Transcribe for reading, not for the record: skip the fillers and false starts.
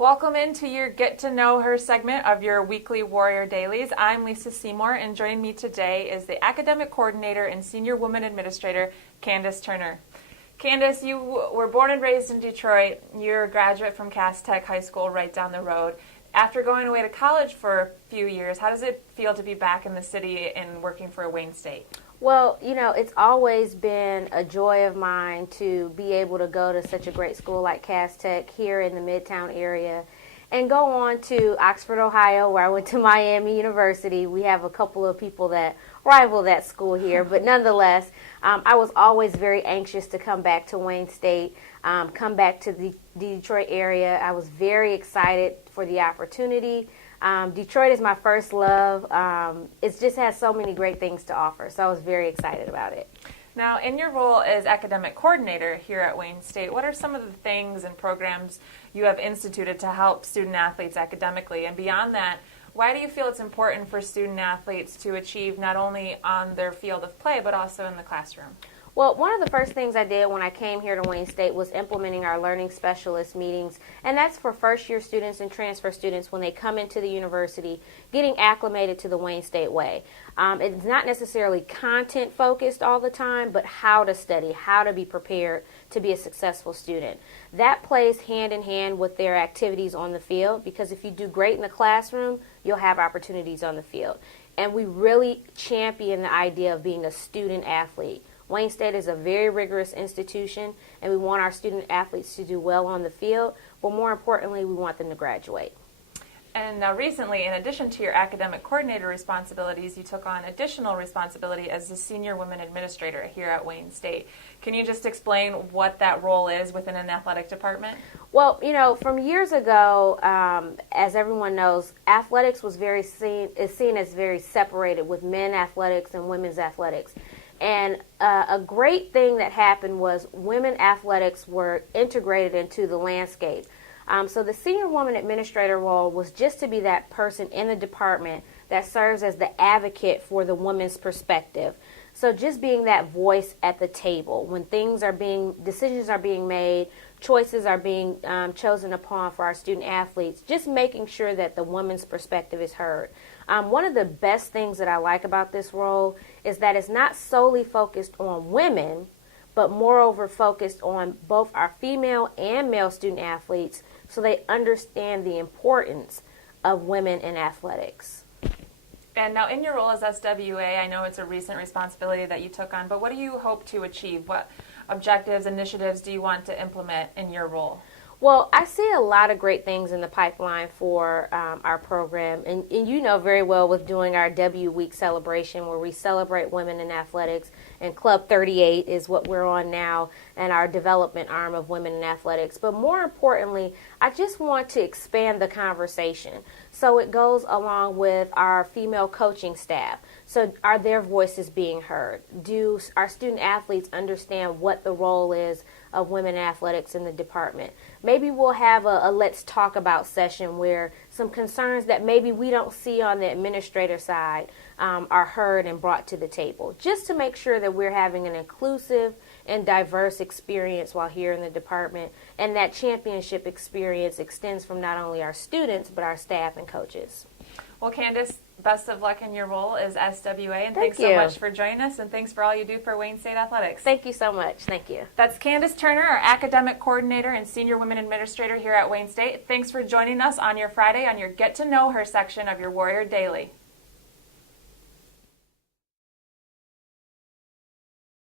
Welcome into your Get to Know Her segment of your weekly Warrior Dailies. I'm Lisa Seymour, and joining me today is the Academic Coordinator and Senior Woman Administrator, Candice Turner. Candice, you were born and raised in Detroit. You're a graduate from Cass Tech High School right down the road. After going away to college for a few years, how does it feel to be back in the city and working for Wayne State? Well, it's always been a joy of mine to be able to go to such a great school like Cass Tech here in the Midtown area and go on to Oxford, Ohio, where I went to Miami University. We have a couple of people that rival that school here, but nonetheless, I was always very anxious to come back to Wayne State, come back to the Detroit area. I was very excited for the opportunity. Detroit is my first love. It just has so many great things to offer, so I was very excited about it. Now, in your role as academic coordinator here at Wayne State, what are some of the things and programs you have instituted to help student athletes academically? And beyond that, why do you feel it's important for student athletes to achieve not only on their field of play, but also in the classroom? Well, one of the first things I did when I came here to Wayne State was implementing our learning specialist meetings, and that's for first-year students and transfer students when they come into the university, getting acclimated to the Wayne State way. It's not necessarily content-focused all the time, but how to study, how to be prepared to be a successful student. That plays hand in hand with their activities on the field, because if you do great in the classroom, you'll have opportunities on the field. And we really champion the idea of being a student athlete. Wayne State is a very rigorous institution, and we want our student athletes to do well on the field, but more importantly, we want them to graduate. And now recently, in addition to your academic coordinator responsibilities, you took on additional responsibility as the Senior Women Administrator here at Wayne State. Can you just explain what that role is within an athletic department? Well, from years ago, as everyone knows, athletics was seen as very separated, with men athletics and women's athletics. And a great thing that happened was women athletics were integrated into the landscape. So the Senior Woman Administrator role was just to be that person in the department that serves as the advocate for the women's perspective. So just being that voice at the table when decisions are being made, choices are being chosen upon for our student athletes, just making sure that the woman's perspective is heard. One of the best things that I like about this role is that it's not solely focused on women, but moreover focused on both our female and male student athletes, so they understand the importance of women in athletics. And now in your role as SWA, I know it's a recent responsibility that you took on, but what do you hope to achieve? What objectives, initiatives do you want to implement in your role? Well, I see a lot of great things in the pipeline for our program, and you know very well with doing our W Week celebration where we celebrate women in athletics, and Club 38 is what we're on now, and our development arm of women in athletics. But more importantly, I just want to expand the conversation so it goes along with our female coaching staff. So are their voices being heard? Do our student athletes understand what the role is of women in athletics in the department? Maybe we'll have a let's talk about session where some concerns that maybe we don't see on the administrator side are heard and brought to the table, just to make sure that we're having an inclusive and diverse experience while here in the department, and that championship experience extends from not only our students but our staff and coaches. Well, Candice, best of luck in your role as SWA, and thanks you so much for joining us, and thanks for all you do for Wayne State Athletics. Thank you so much. Thank you. That's Candice Turner, our Academic Coordinator and Senior Women Administrator here at Wayne State. Thanks for joining us on your Friday on your Get to Know Her section of your Warrior Daily.